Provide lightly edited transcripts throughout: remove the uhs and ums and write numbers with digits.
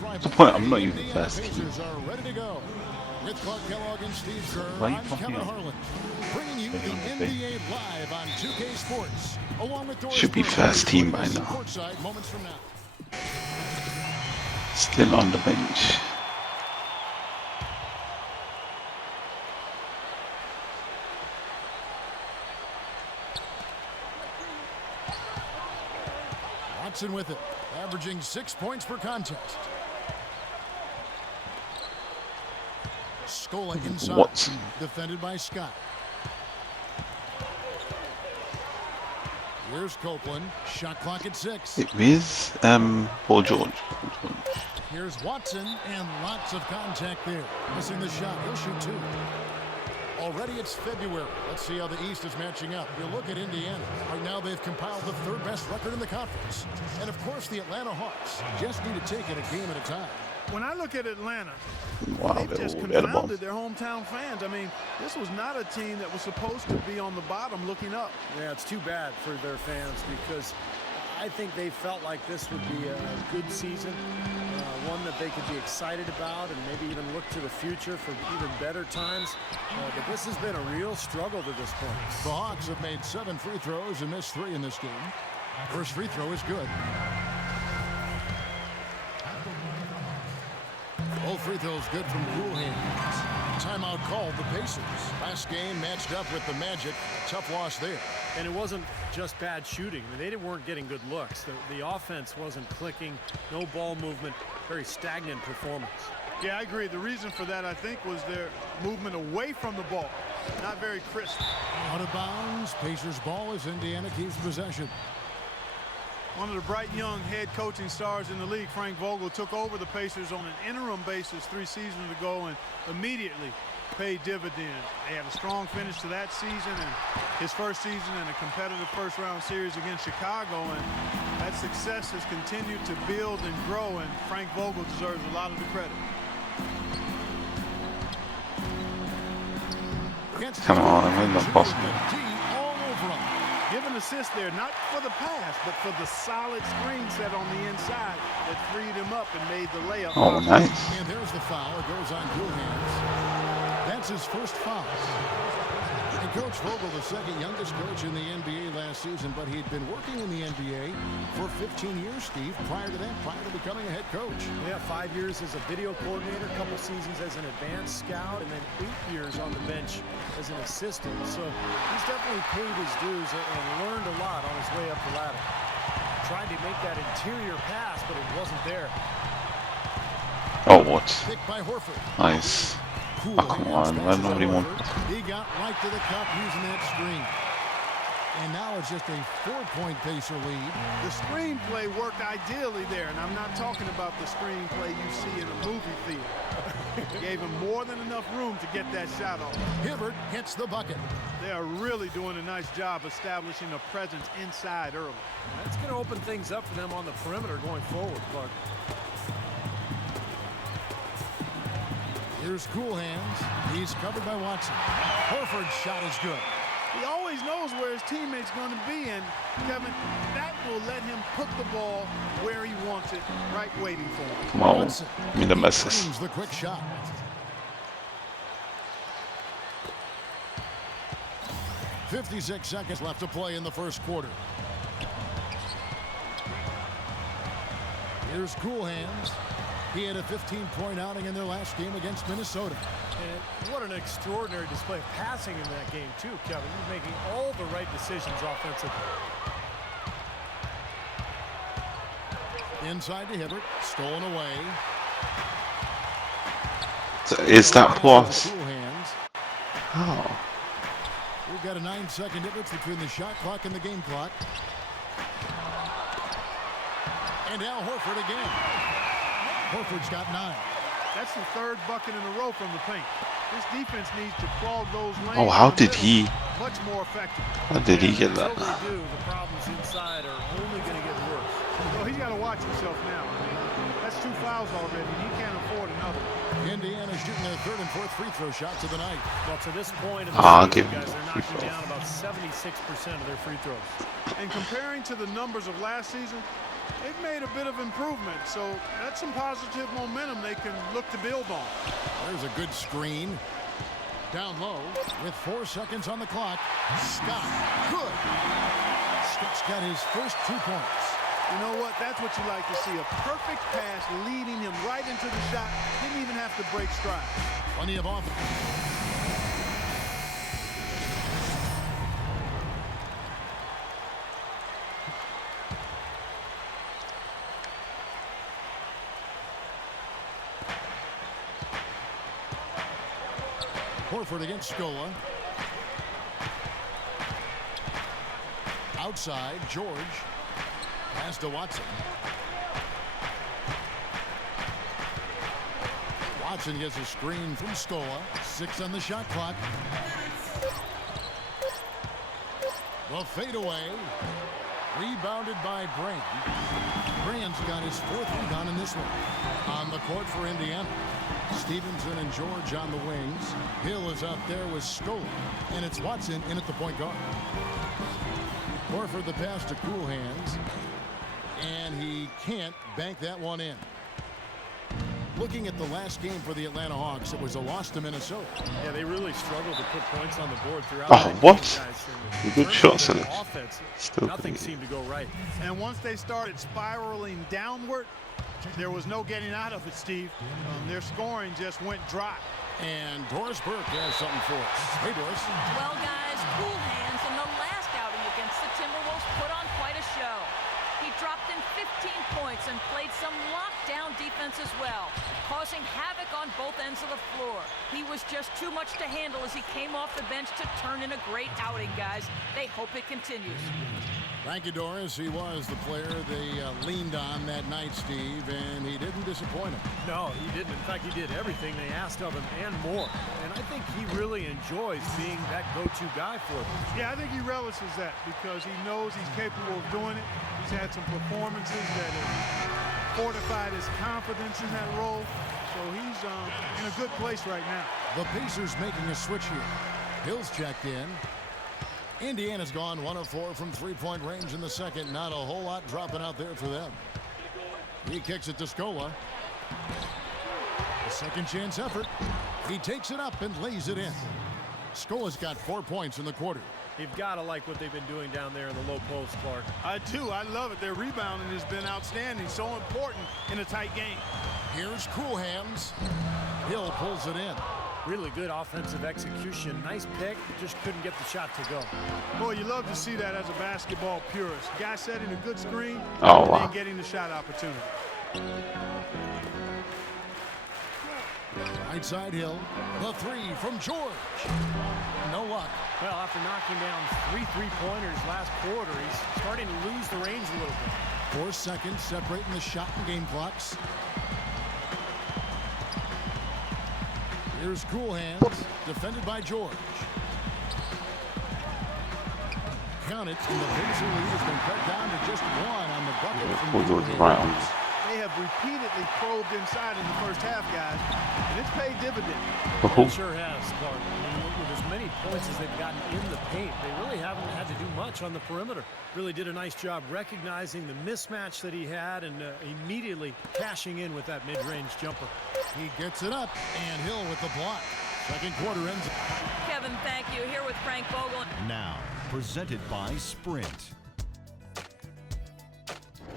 What's the point? I'm not even first team. With Clark Kellogg and Steve Kerr, Why are you I'm fucking Kevin up? Harlan, bringing you the NBA live on 2K Sports, along with Doris Should be Burke, first team by joining us now. courtside moments from now. Still on the bench. Watson with it, averaging 6 points per contest. Scola inside, Watson. defended by Scott. Here's Copeland, shot clock at 6. It is Paul George. Here's Watson, and lots of contact there. Missing the shot, he'll shoot 2. Already it's February. Let's see how the East is matching up. You look at Indiana. Right now they've compiled the 3rd best record in the conference. And of course the Atlanta Hawks just need to take it a game at a time. When I look at Atlanta, Wow, they've they're just all confounded their hometown fans. I mean, this was not a team that was supposed to be on the bottom looking up. Yeah, it's too bad for their fans because I think they felt like this would be a good season, one that they could be excited about and maybe even look to the future for even better times. But this has been a real struggle to this point. The Hawks have made 7 free throws and missed 3 in this game. First free throw is good. Both free throws good from Cool Hands. Timeout called the Pacers. Last game matched up with the Magic. Tough loss there. And it wasn't just bad shooting. I mean, they weren't getting good looks. The offense wasn't clicking. No ball movement. Very stagnant performance. Yeah, I agree. The reason for that, I think, was their movement away from the ball. Not very crisp. Out of bounds. Pacers ball as Indiana keeps possession. One of the bright young head coaching stars in the league, Frank Vogel, took over the Pacers on an interim basis 3 seasons ago and immediately paid dividends. They had a strong finish to that season and his first season in a competitive first-round series against Chicago, and that success has continued to build and grow, and Frank Vogel deserves a lot of the credit. Come on, I mean, not possible. Give an assist there, not for the pass, but for the solid screen set on the inside that freed him up and made the layup. Oh, nice. And there's the foul. It goes on Cool Hands. That's his first foul. And Coach Vogel, the second youngest coach in the NBA last season, but he'd been working in the NBA for 15 years, Steve, prior to that, prior to becoming a head coach. Yeah, 5 years as a video coordinator, a couple seasons as an advanced scout, and then 8 years on the bench as an assistant. So he's definitely paid his dues and learned a lot on his way up the ladder. Tried to make that interior pass, but it wasn't there. Oh, what? Picked by Horford. Nice. Cool Oh, come on, I nobody wants. He got right to the cup using that screen. And now it's just a 4-point Pacer lead. The screenplay worked ideally there, and I'm not talking about the screenplay you see in a movie theater. Gave him more than enough room to get that shot off. Hibbert hits the bucket. They are really doing a nice job establishing a presence inside early. That's going to open things up for them on the perimeter going forward, Clark. Here's Cool Hands. He's covered by Watson. Horford's shot is good. He always knows where his teammate's going to be, and Kevin, that will let him put the ball where he wants it, right waiting for him. Come on, give me the message. The quick shot. "56 seconds left to play in the first quarter. Here's Cool Hands. He had a 15-point outing in their last game against Minnesota. And what an extraordinary display of passing in that game, too, Kevin. He's making all the right decisions offensively. Inside to Hibbert. Stolen away. So is that plus? Cool Hands. Oh. We've got a 9-second difference between the shot clock and the game clock. And Al Horford again. Horford's got 9. That's the 3rd bucket in a row from the paint. This defense needs to clog those lanes. Oh, how did he? Much more effective. How did he get that? Until they do, the problems inside are only going to get worse. Well, he's got to watch himself now. I mean, that's 2 fouls already. He can't afford another. Indiana shooting their 3rd and 4th free throw shots of the night. Well, to this point in the give season, him guys, they're free knocking throw. down about 76% of their free throws. And comparing to the numbers of last season, they've made a bit of improvement, so that's some positive momentum they can look to build on. There's a good screen. Down low with 4 seconds on the clock. Scott, good. Scott's got his first 2 points. You know what? That's what you like to see. A perfect pass leading him right into the shot. Didn't even have to break stride. Plenty of offense. Horford against Scola. Outside, George. Pass to Watson. Watson gets a screen from Scola. 6 on the shot clock. The fadeaway. Rebounded by Brand. Brand's got his 4th rebound in this one. On the court for Indiana. Stevenson and George on the wings. Hill is out there with Scola. And it's Watson in at the point guard. Horford the pass to Cool Hands. And he can't bank that one in. Looking at the last game for the Atlanta Hawks, it was a loss to Minnesota. Yeah, they really struggled to put points on the board throughout. Oh, what? Good Good shots in it. Offense, Still nothing pretty. seemed to go right. And once they started spiraling downward, there was no getting out of it, Steve. Their scoring just went dry. And Doris Burke has something for us. Hey, Doris. Well, guys, Cool Hands in the last outing against the Timberwolves put on quite a show. He dropped in 15 points and played some lockdown defense as well, causing havoc on both ends of the floor. He was just too much to handle as he came off the bench to turn in a great outing, guys. They hope it continues. Thank you, Doris. He was the player they leaned on that night, Steve, and he didn't disappoint him. No, he didn't. In fact, he did everything they asked of him and more. And I think he really enjoys being that go-to guy for them. Yeah, I think he relishes that because he knows he's capable of doing it. He's had some performances that have fortified his confidence in that role. So he's in a good place right now. The Pacers making a switch here. Hill's checked in. Indiana's gone 1 of 4 from 3-point range in the second. Not a whole lot dropping out there for them. He kicks it to Scola. A second chance effort. He takes it up and lays it in. Scola's got 4 points in the quarter. You've got to like what they've been doing down there in the low post, Clark. I do. I love it. Their rebounding has been outstanding. So important in a tight game. Here's Cool Hands. Hill pulls it in. Really good offensive execution. Nice pick. Just couldn't get the shot to go. Boy, you love to see that as a basketball purist. Guy setting a good screen Oh, and wow. then getting the shot opportunity. Right side Hill. The 3 from George. No luck. Well, after knocking down 3 3-pointers last quarter, he's starting to lose the range a little bit. 4 seconds separating the shot and game clocks. Here's Cool Hands, defended by George. Count it, and the Pacer lead has been cut down to just 1 on the bucket from We'll Cool go with the right on. Hands. They have repeatedly probed inside in the first half, guys, and it's paid dividends. Oh, It sure has, Clark. I mean, with as many points as they've gotten in the paint, they really haven't had to do much on the perimeter. Really did a nice job recognizing the mismatch that he had and immediately cashing in with that mid-range jumper. He gets it up, and Hill with the block. Second quarter ends. Kevin, thank you. Here with Frank Vogel. Now, presented by Sprint.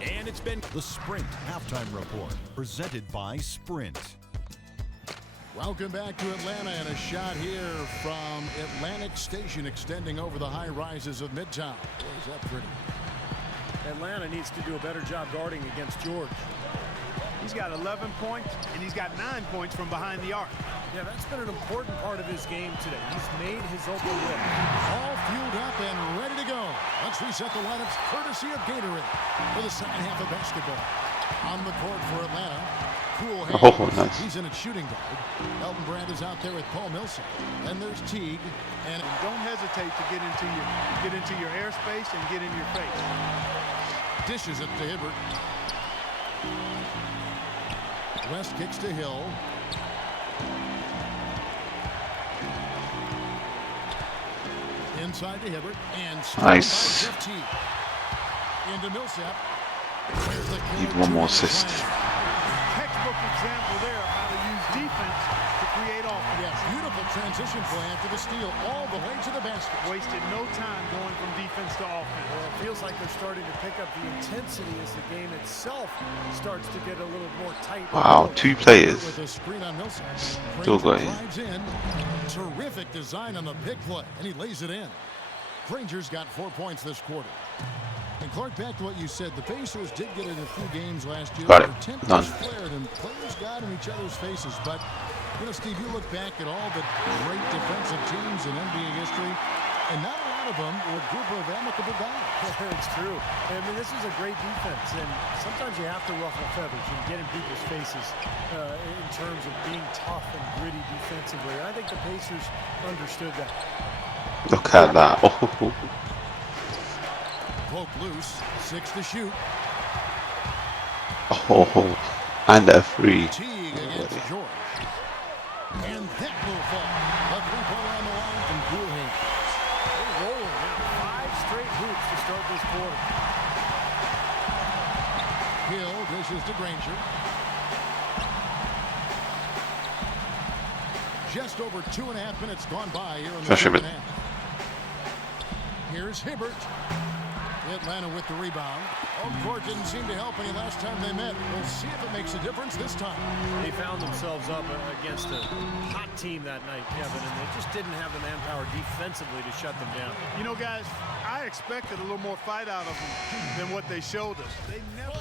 And it's been The Sprint Halftime Report, presented by Sprint. welcome back to Atlanta, and a shot here from Atlantic Station extending over the high rises of Midtown. Boy, is that pretty. Atlanta needs to do a better job guarding against George. He's got 11 points, and he's got 9 points from behind the arc. Yeah, that's been an important part of his game today. He's made his open look. All fueled up and ready to go. Let's reset the lineups courtesy of Gatorade for the second half of basketball. On the court for Atlanta, Cool Hands. Oh, nice. He's in at shooting guard. Elton Brand is out there with Paul Millsap. Then there's Teague. And Don't hesitate to get into your airspace and get in your face. dishes it to Hibbert. West kicks to Hill. Inside to Hibbert. And stolen Nice. by Jeff Teague. Into Millsap. Need one more assist. Textbook example there of how to use defense to create offense. Yes, beautiful transition play after the steal all the way to the basket. Wasted no time going from defense to offense. Well, it feels like they're starting to pick up the intensity as the game itself starts to get a little more tight. Wow, 2 players. With a screen on Millsap. Still got him. Drives in. Terrific design on the big play, and he lays it in. Granger's got 4 points this quarter. And Clark, back to what you said, the Pacers did get in a few games last year. Got it. Their 10th Done. was flared, and players got in each other's faces. But, you know, Steve, you look back at all the great defensive teams in NBA history, and not a lot of them were a group of amicable guys. It's true. I mean, this is a great defense, and sometimes you have to ruffle feathers and get in people's faces in terms of being tough and gritty defensively. I think the Pacers understood that. Look at that. Oh. Poke loose, 6 to shoot. Oh. And a 3. Teague against George. And that will fall. A 3-pointer on the line from Cool Hands. They're rolling now. 5 straight hoops to start this quarter. Hill dishes to Granger. Just over 2.5 minutes gone by here in the second half. Here's Hibbert. Atlanta with the rebound. Home court didn't seem to help any last time they met. We'll see if it makes a difference this time. They found themselves up against a hot team that night, Kevin, and they just didn't have the manpower defensively to shut them down. You know, guys, I expected a little more fight out of them than what they showed us. They never...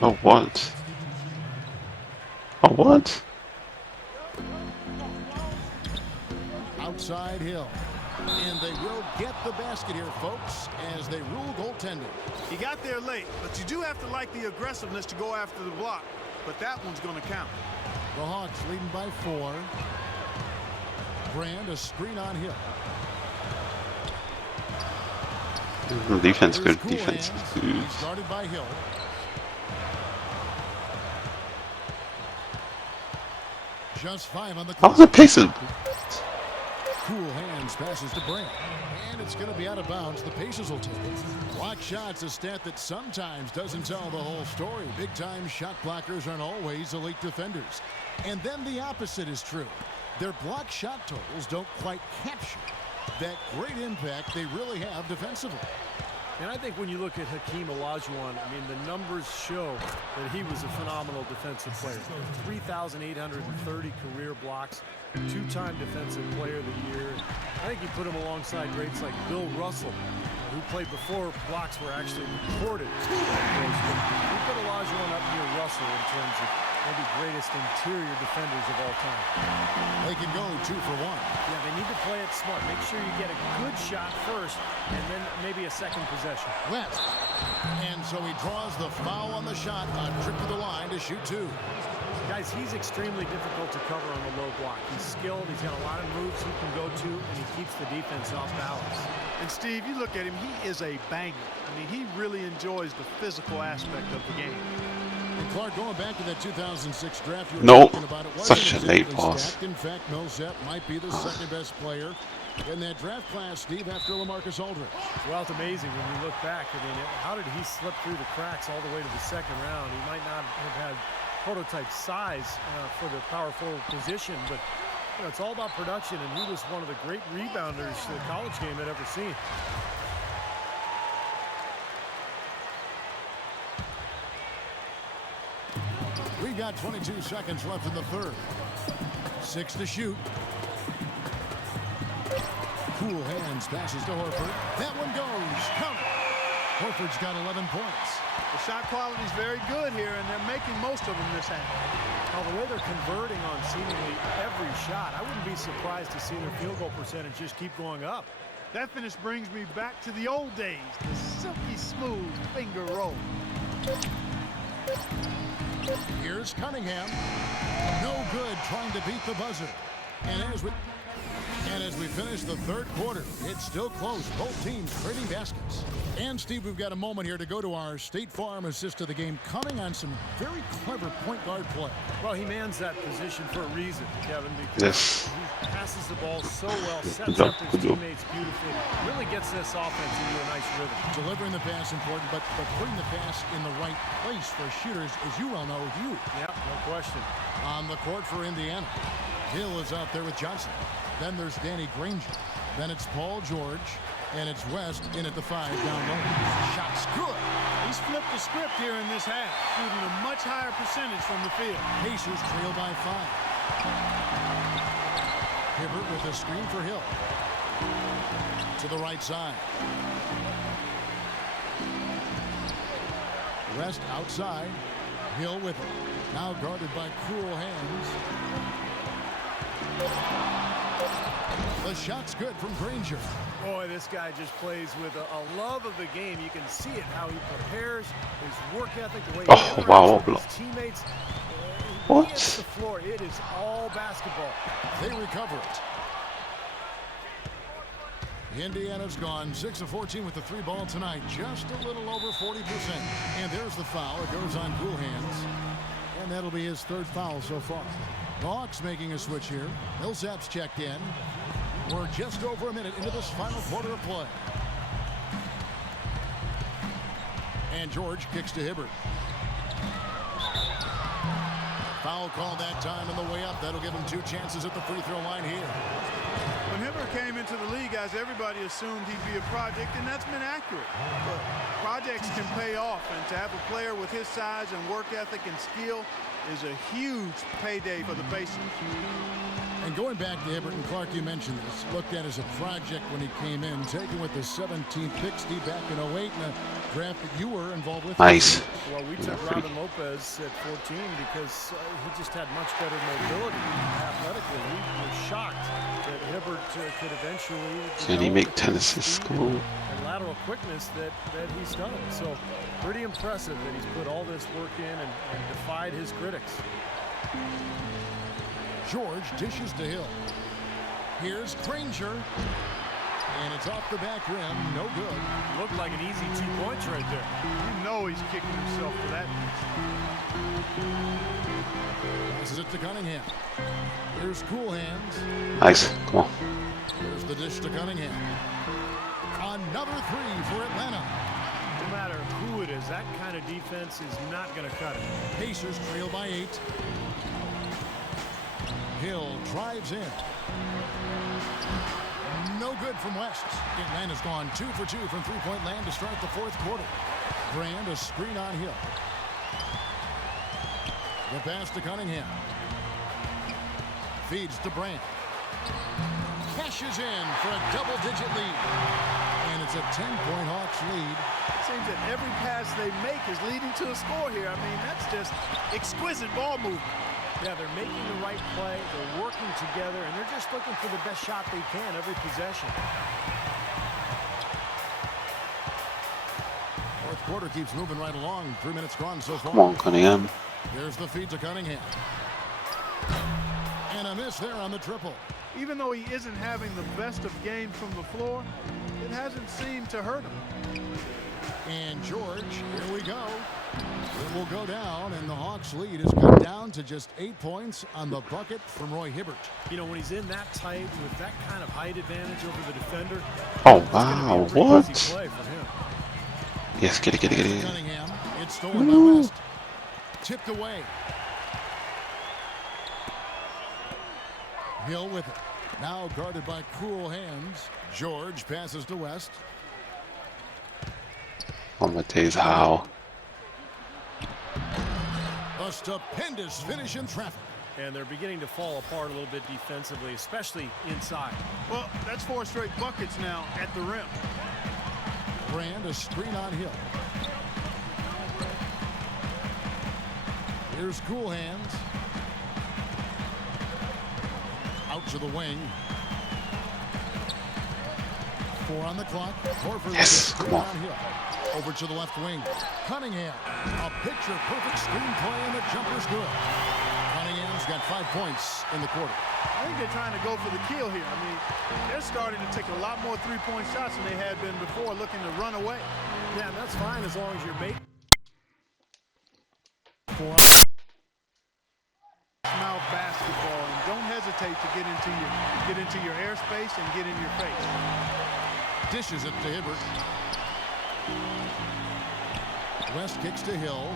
Oh, what? Oh, what? Outside Hill. And they will get the basket here, folks, as they rule goaltending. He got there late, but you do have to like the aggressiveness to go after the block. But that one's going to count. The Hawks leading by 4. Brand, a screen on Hill. Defense good. Cool Defense hands. good. He started by Hill. Just 5 on the How was the Pacers? Cool hands passes to Brand. And it's going to be out of bounds. The Pacers will take it. Block shots, a stat that sometimes doesn't tell the whole story. Big-time shot blockers aren't always elite defenders. And then the opposite is true. Their block shot totals don't quite capture that great impact they really have defensively. And I think when you look at Hakeem Olajuwon, I mean, the numbers show that he was a phenomenal defensive player. 3,830 career blocks, 2-time defensive player of the year. I think you put him alongside greats like Bill Russell, who played before blocks were actually recorded. We put Olajuwon up near Russell in terms of maybe greatest interior defenders of all time. They can go 2 for 1. Yeah, they need to play it smart. Make sure you get a good shot first, and then maybe a second possession. West. And so he draws the foul on the shot. A trip to the line to shoot 2. Guys, he's extremely difficult to cover on the low block. He's skilled. He's got a lot of moves he can go to, and he keeps the defense off balance. And Steve, you look at him, he is a banger. I mean, he really enjoys the physical aspect of the game. And Clark, going back to that 2006 draft, you were No, talking about it. such a late Exactly pass. stacked. In fact, Millsap might be the second best player in that draft class, Steve, after LaMarcus Aldridge. Well, it's amazing when you look back. I mean, how did he slip through the cracks all the way to the second round? He might not have had prototype size for the power forward position, but you know, it's all about production, and he was one of the great rebounders the college game had ever seen. We got 22 seconds left in the third. 6 to shoot. Cool hands, passes to Horford. That one goes. Count it. Horford's got 11 points. The shot quality is very good here, and they're making most of them this half. Well, the way they're converting on seemingly every shot, I wouldn't be surprised to see their field goal percentage just keep going up. That finish brings me back to the old days, the silky smooth finger roll. Here's Cunningham. No good trying to beat the buzzer. And as we finish the third quarter, it's still close. Both teams trading baskets. And Steve, we've got a moment here to go to our State Farm assist of the game, coming on some very clever point guard play. Well, he mans that position for a reason, Kevin, because Yes. he's Passes the ball so well, sets job, up his good job. teammates beautifully. Really gets this offense into a nice rhythm. Delivering the pass important, but putting the pass in the right place for shooters, as you well know, is huge. Yeah, no question. On the court for Indiana, Hill is out there with Johnson. Then there's Danny Granger. Then it's Paul George, and it's West in at the 5 down low. Shot's good. He's flipped the script here in this half, shooting a much higher percentage from the field. Pacers trail by 5. Hibbert with a screen for Hill. To the right side. West outside. Hill with it. Now guarded by cool hands. The shot's good from Granger. Boy, this guy just plays with a love of the game. You can see it, how he prepares, his work ethic, the way he wow, interacts with his teammates. What? He hits the floor. It is all basketball. They recover it. Indiana's gone 6 of 14 with the 3 ball tonight, just a little over 40%. And there's the foul. It goes on cool hands. And that'll be his 3rd foul so far. The Hawks making a switch here. Millsap's checked in. We're just over a minute into this final quarter of play. And George kicks to Hibbert. Foul call that time on the way up. That'll give him 2 chances at the free throw line here. When Hibbert came into the league, guys, everybody assumed he'd be a project, and that's been accurate. But projects can pay off, and to have a player with his size and work ethic and skill is a huge payday for the Pacers. And going back to Hibbert, and Clark, you mentioned this, looked at as a project when he came in, taken with the 17th pick, Steve, back in 08, and a draft that you were involved with. Nice. Well, we took Robin Lopez at 14 because he just had much better mobility athletically. We were shocked that Hibbert could eventually Can he make 10 assists? Cool. and lateral quickness that he's done. So pretty impressive that he's put all this work in and defied his critics. George dishes to Hill. Here's Granger. And it's off the back rim. No good. Looked like an easy 2 points right there. You know he's kicking himself for that. Passes it to Cunningham. Here's cool hands. Nice. Come on. Here's the dish to Cunningham. Another 3 for Atlanta. No matter who it is, that kind of defense is not going to cut it. Pacers trail by 8. Hill drives in. No good from West. Atlanta's gone 2 for 2 from three-point land to start the 4th quarter. Brand a screen on Hill. The pass to Cunningham. Feeds to Brand. Cashes in for a double-digit lead. And it's a 10-point Hawks lead. It seems that every pass they make is leading to a score here. I mean, that's just exquisite ball movement. Yeah, they're making the right play, they're working together, and they're just looking for the best shot they can every possession. 4th quarter keeps moving right along. 3 minutes gone so far. Come on, Cunningham. There's the feed to Cunningham. And a miss there on the triple. Even though he isn't having the best of games from the floor, it hasn't seemed to hurt him. And George, here we go. It will go down, and the Hawks lead is cut down to just 8 points on the bucket from Roy Hibbert. You know, when he's in that tight with that kind of height advantage over the defender, Oh, it's gonna wow. be a pretty What? easy play for him. Yes, get it. Cunningham, it's stolen by West. Tipped away. Hill with it. Now guarded by cool hands. George passes to West. Oh, Mateus, how? A stupendous finish in traffic. And they're beginning to fall apart a little bit defensively, especially inside. Well, that's 4 straight buckets now at the rim. Brand a screen on Hill. Here's cool hands. Out to the wing. 4 on the clock. Horford Yes, with a come on. screen Hill. Over to the left wing. Cunningham. A picture-perfect screenplay, and the jumper's good. Cunningham's got 5 points in the quarter. I think they're trying to go for the kill here. I mean, they're starting to take a lot more three-point shots than they had been before, looking to run away. Yeah, and that's fine as long as you're making. Mouth basketball, and don't hesitate hesitate to get into your airspace and get in your face. Dishes it to Hibbert. West kicks to Hill.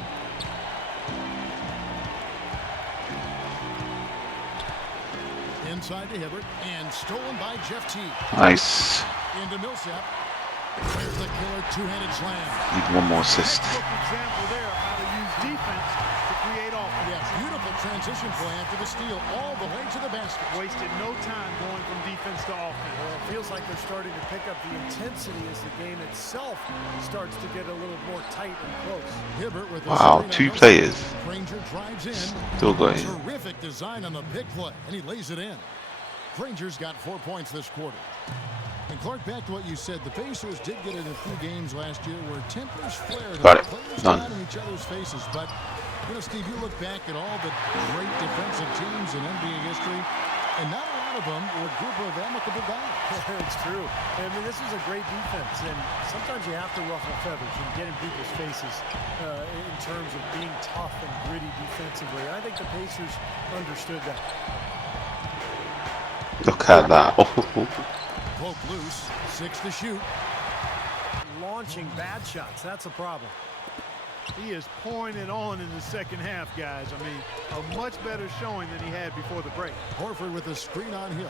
Inside to Hibbert and stolen by Jeff T. Nice. Into Millsap. There's the killer two-handed slam. Need one more assist. Example there of how to use defense to create offense. Yeah, beautiful transition play after the steal all the way to the basket. Wasted no time going from defense to offense. Well, it feels like they're starting to pick up the intensity as the game itself starts to get a little more tight and close. Hibbert with Wow, two players. Granger drives in. Still got him. Terrific design on the big play, and he lays it in. Granger's got 4 points this quarter. And Clark, back to what you said, the Pacers did get in a few games last year where tempers flared. Got it. Players Done. got in each other's faces. But, you know, Steve, you look back at all the great defensive teams in NBA history, and not a lot of them were a group of amicable guys. It's true. I mean, this was a great defense, and sometimes you have to ruffle feathers and get in people's faces in terms of being tough and gritty defensively. I think the Pacers understood that. Look at that. Poke loose, 6 to shoot. Launching bad shots, that's a problem. He is pouring it on in the second half, guys. I mean, a much better showing than he had before the break. Horford with a screen on Hill.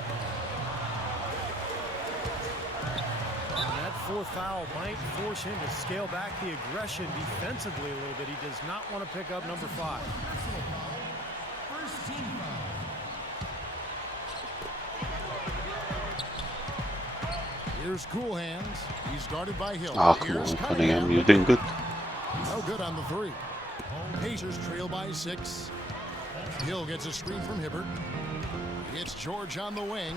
And that fourth foul might force him to scale back the aggression defensively a little bit. He does not want to pick up number 5. First team foul. Here's Cool Hands. He's guarded by Hill. Oh, come on, Cunningham. You're doing good. No good on the 3. Pacers trail by 6. Hill gets a screen from Hibbert. It's George on the wing.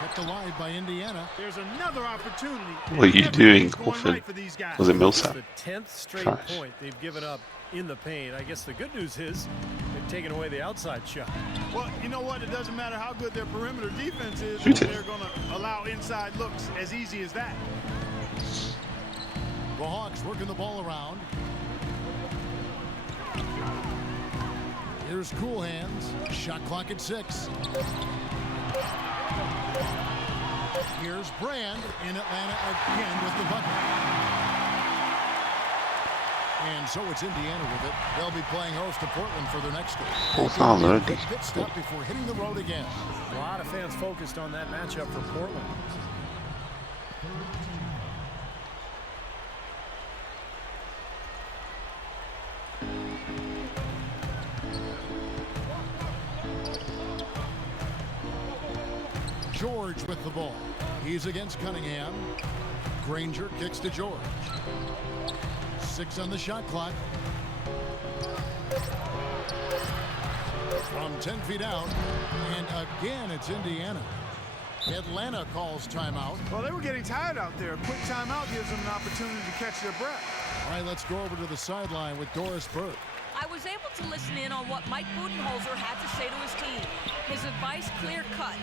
Kept alive by Indiana. There's another opportunity. What are you doing, Going Coffin? right for these guys. Was it Millsap? The 10th straight Trash. point they've given up in the paint. I guess the good news is they've taken away the outside shot. Well, you know what? It doesn't matter how good their perimeter defense is. Shoot it. They're going to allow inside looks as easy as that. The Hawks working the ball around. Here's Cool Hands. Shot clock at 6. Here's Brand in Atlanta again with the bucket. And so it's Indiana with it. They'll be playing host to Portland for their next game. 4 fouls already. Pit stop before hitting the road again. A lot of fans focused on that matchup for Portland. George with the ball. He's against Cunningham. Granger kicks to George. 6 on the shot clock. From 10 feet out. And again, it's Indiana. Atlanta calls timeout. Well, they were getting tired out there. A quick timeout gives them an opportunity to catch their breath. All right, let's go over to the sideline with Doris Burke. I was able to listen in on what Mike Budenholzer had to say to his team. His advice clear-cut.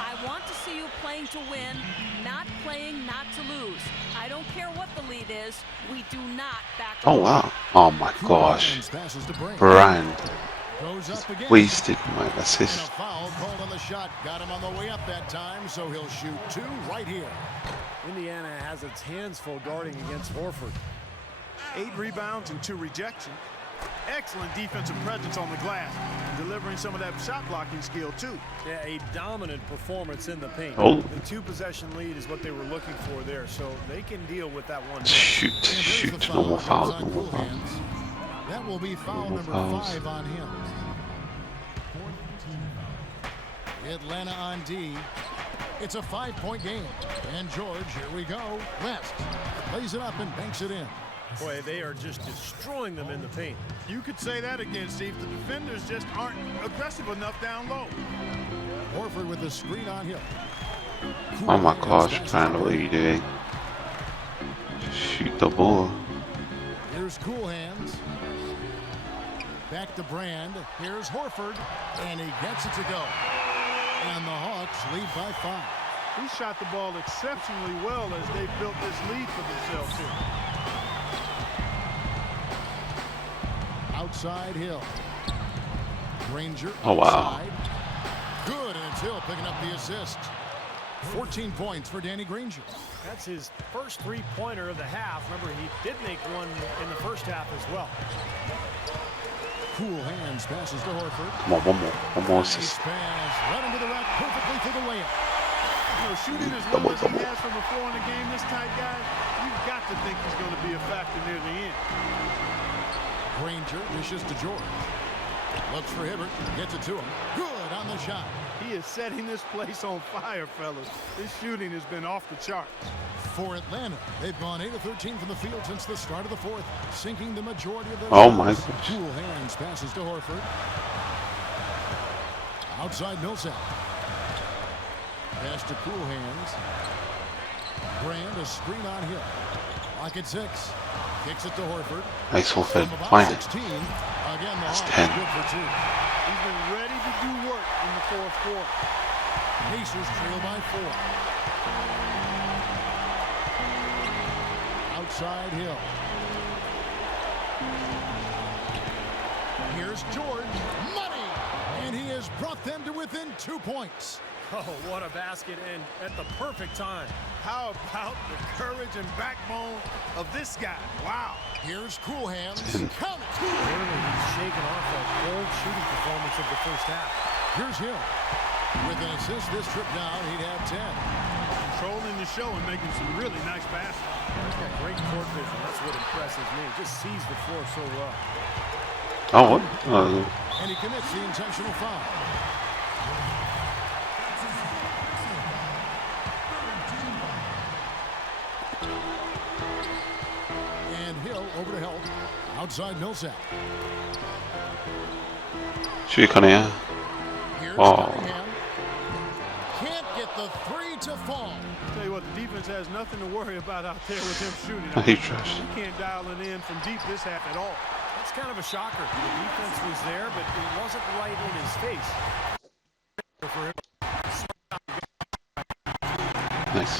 I want to see you playing to win, not playing not to lose. I don't care what the lead is. We do not back Oh, off. wow. Oh, my gosh. Hands passes to Brand. Brand. Goes up again. Wasted my And a assist. foul called on the shot. Got him on the way up that time, so he'll shoot 2 right here. Indiana has its hands full guarding against Horford. 8 rebounds and 2 rejections. Excellent defensive presence on the glass, and delivering some of that shot blocking skill too. Yeah, a dominant performance in the paint. Oh. The 2-possession lead is what they were looking for there, so they can deal with that one. Shoot, And there's the shoot. No foul. more fouls. Goes No on more Cool fouls. Hands. That will be foul No more number fouls. 5 on him. Atlanta on D. It's a 5-point game. And George, here we go. West lays it up and banks it in. Boy, they are just destroying them in the paint. You could say that again, Steve. The defenders just aren't aggressive enough down low. Horford with the screen on Hill. Oh, my gosh. Brand, what are you doing? Shoot the ball. Here's Cool Hands. Back to Brand. Here's Horford. And he gets it to go. And the Hawks lead by 5. He shot the ball exceptionally well as they built this lead for themselves here. Outside Hill. Granger. Oh, wow. Outside. Good, and it's Hill picking up the assist. 14 points for Danny Granger. That's his first three-pointer of the half. Remember, he did make one in the first half as well. Cool hands, passes to Horford. Come on, one more Nice assist. pass, right into the rack, perfectly for the layup. You know, shooting as well as he has from before in the game, this tight guy, you've got to think he's going to be a factor near the end. Granger dishes to George. Looks for Hibbert, gets it to him. Good on the shot. He is setting this place on fire, fellas. His shooting has been off the charts. For Atlanta, they've gone 8 of 13 from the field since the start of the fourth, sinking the majority of their Oh my shots. gosh. Cool hands, passes to Horford. Outside Millsap. Pass to Cool hands. Brand, a screen on Hill. Lock at 6. Kicks it to Horford. Nice Horford. From about Fine. 16. Again, the That's Hawks 10. good for 2. He's been ready to do work in the fourth quarter. Pacers trail by 4. Outside Hill. Here's George. Money! And he has brought them to within 2 points. Oh, what a basket, and at the perfect time. How about the courage and backbone of this guy? Wow. Here's Cool Hands. Count it. Clearly, he's shaking off that cold shooting performance of the first half. Here's Hill. With an assist this trip down, he'd have 10. Controlling the show and making some really nice passes. He's got great court vision. That's what impresses me. Just sees the floor so well. Oh, what? And he commits the intentional foul. And Hill over to help. Outside Millsap. Should you here? Here's Oh. Cunningham. Can't get the 3 to fall. Tell you what, the defense has nothing to worry about out there with him shooting. I hate trash. He can't dial it in from deep this half at all. That's kind of a shocker. The defense was there, but it wasn't right in his face. For him. Nice.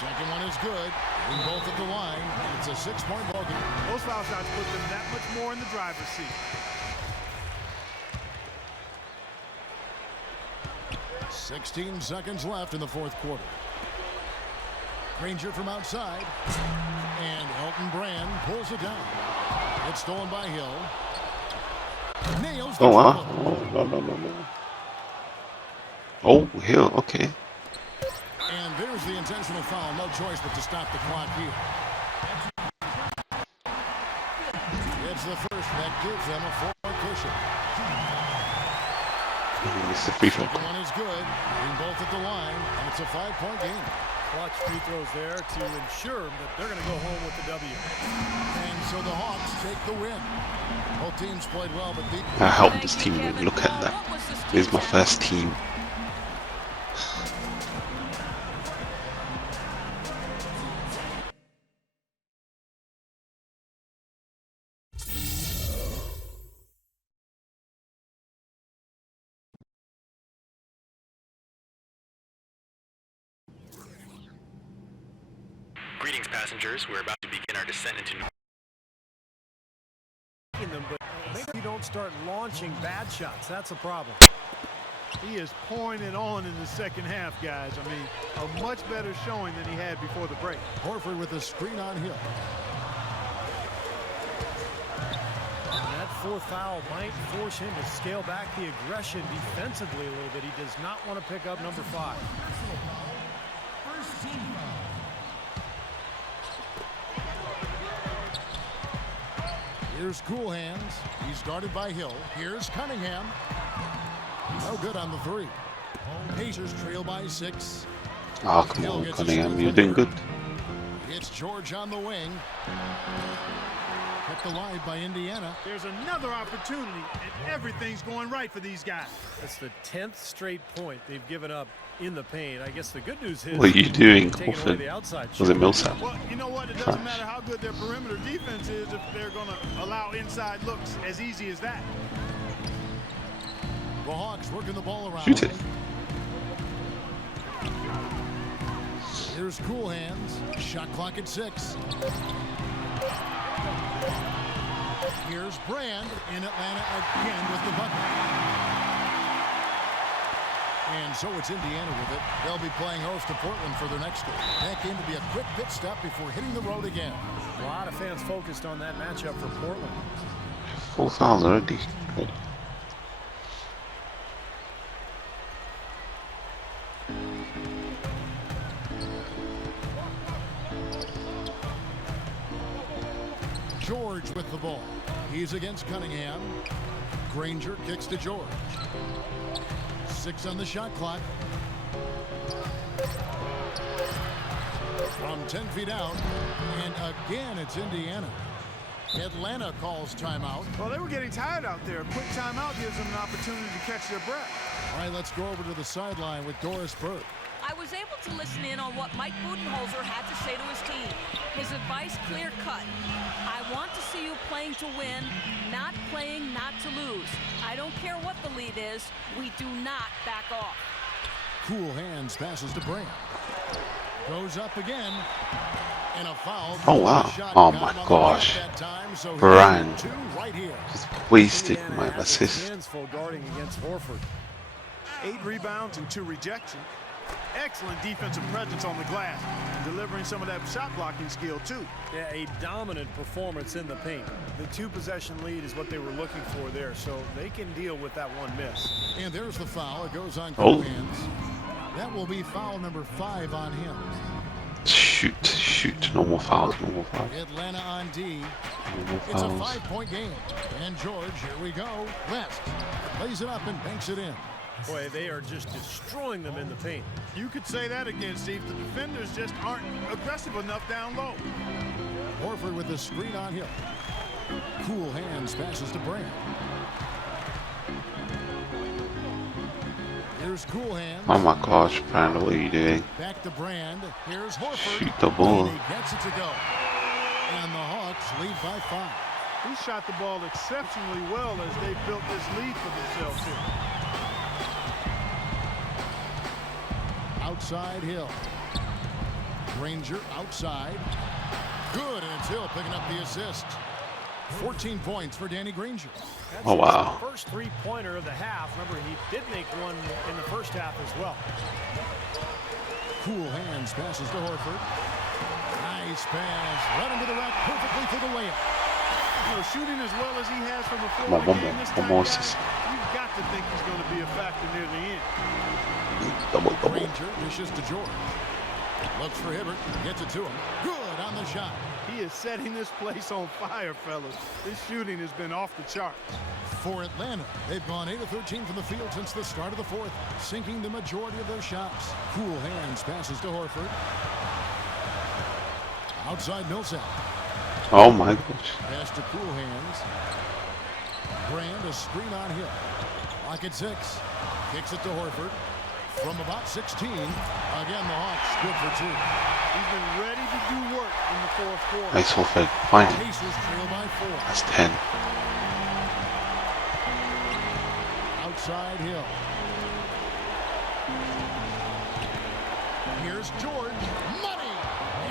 Second one is good. We both at the line. And it's a 6-point ball game. Those foul shots put them that much more in the driver's seat. 16 seconds left in the fourth quarter. Granger from outside. And Elton Brand pulls it down. It's stolen by Hill. Nails the Oh, wow. triple. Oh, no. Oh, Hill. Okay. And there's the intentional foul. No choice but to stop the clock here. It's the first that gives them a 4-point cushion. It's a free throw. Second one is good. Being both at the line, and it's a 5-point game. Clutch free throws there to ensure that they're going to go home with the W. And so the Hawks take the win. Both teams played well, but I helped this team win. Look at that. This is my first team. Greetings, passengers. We're about to begin our descent into Them, but maybe you don't start launching bad shots. That's a problem. He is pouring it on in the second half, guys. I mean, a much better showing than he had before the break. Horford with a screen on Hill. And that fourth foul might force him to scale back the aggression defensively a little bit. He does not want to pick up number 5. First team foul. Here's Cool Hands. He's guarded by Hill. Here's Cunningham. No good on the 3. Pacers trail by 6. Oh, come on, Cunningham. You're doing good. It's George on the wing. Kept alive by Indiana. There's another opportunity, and everything's going right for these guys. That's the 10th straight point they've given up in the paint. I guess the good news is What are you doing, taking away the Horford? outside Was it Millsap? Well, you know what? It doesn't matter how good their perimeter defense is if they're going to allow inside looks as easy as that. The Hawks working the ball around. Shoot it. Here's Cool Hands. Shot clock at 6. Here's Brand in Atlanta again with the bucket. And so it's Indiana with it. They'll be playing host to Portland for their next game. That game to be a quick pit stop before hitting the road again. A lot of fans focused on that matchup for Portland. 4 fouls already. George with the ball. He's against Cunningham. Granger kicks to George. 6 on the shot clock. From 10 feet out. And again, it's Indiana. Atlanta calls timeout. Well, they were getting tired out there. A quick timeout gives them an opportunity to catch their breath. All right, let's go over to the sideline with Doris Burke. I was able to listen in on what Mike Budenholzer had to say to his team. His advice clear-cut. I want to see you playing to win, not playing not to lose. I don't care what the lead is. We do not back off. Cool hands passes to Brand. Goes up again. And a foul. Oh wow. Oh my gosh. Brand just wasted my assist. Hands full guarding against Horford. 8 rebounds and 2 rejections. Excellent defensive presence on the glass, and delivering some of that shot blocking skill too. Yeah, a dominant performance in the paint. The 2-possession lead is what they were looking for there, so they can deal with that one miss. And there's the foul. It goes on cool hands. That will be foul number 5 on him. Shoot. No more fouls. No more fouls. Atlanta on D. No more It's a fouls. 5-point game. And George, here we go. West lays it up and banks it in. Boy, they are just destroying them in the paint. You could say that again, Steve. The defenders just aren't aggressive enough down low. Horford with the screen on Hill. Cool hands passes to Brand. Here's Cool hands. Oh my gosh, Brand, what are you doing? Back to Brand. Here's Horford. Shoot the ball. And he gets it to go. And the Hawks lead by 5. He shot the ball exceptionally well as they built this lead for themselves here. Outside Hill. Granger outside. Good, and it's Hill picking up the assist. 14 points for Danny Granger. That's Oh wow. his first 3-pointer of the half. Remember, he did make one in the first half as well. Cool hands passes to Horford. Nice pass. Right into the rack perfectly for the layup. You know, shooting as well as he has from the Come floor on, in the game this one time, more guys, assist. you've got to think he's going to be a factor near the end. Double. Granger dishes to George. Looks for Hibbert. Gets it to him. Good on the shot. He is setting this place on fire, fellas. This shooting has been off the charts. For Atlanta, they've gone 8 of 13 from the field since the start of the 4th, sinking the majority of their shots. Cool hands passes to Horford. Outside Millsap. Oh my gosh. Pass to Cool hands. Brand a screen on Hill. Rocket 6. Kicks it to Horford. From about 16. Again, the Hawks good for 2. He's been ready to do work in the 4th quarter. Nice Horford. Find it. Pacers trail by 4. That's 10. Outside Hill. Here's George. Money!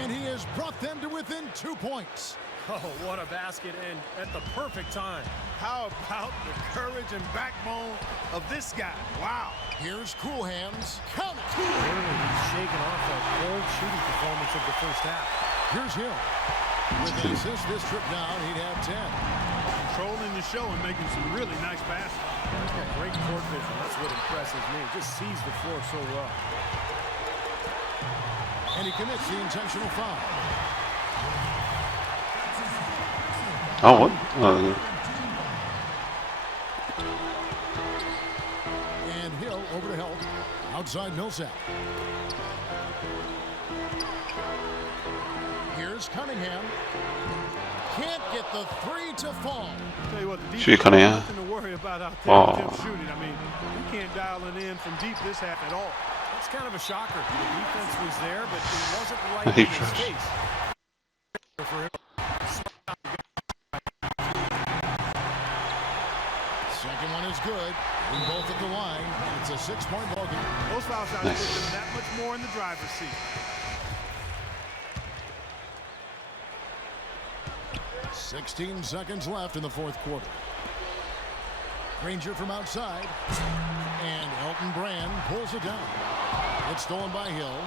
And he has brought them to within 2 points. Oh, what a basket, and at the perfect time. How about the courage and backbone of this guy? Wow. Here's Cool hands. Count it. Literally shaking off that cold shooting performance of the first half. Here's Hill. With an assist this trip down, he'd have 10. Controlling the show and making some really nice passes. He's got great court vision. That's what impresses me. Just sees the floor so well. And he commits the intentional foul. Oh what? And Hill over to help. Outside Millsap. Here's Cunningham. Can't get the 3 to fall. Tell you what, the Shoot defense Cunningham. nothing to worry about out there with them shooting. I mean, you can't dial it in from deep this half at all. That's kind of a shocker. The defense was there, but it wasn't right He in his trust. face. Second one is good. We both at the line. And it's a 6-point ball game. Those foul shots put them that much more in the driver's seat. 16 seconds left in the fourth quarter. Granger from outside. And Elton Brand pulls it down. It's stolen by Hill.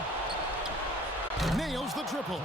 Nails the triple.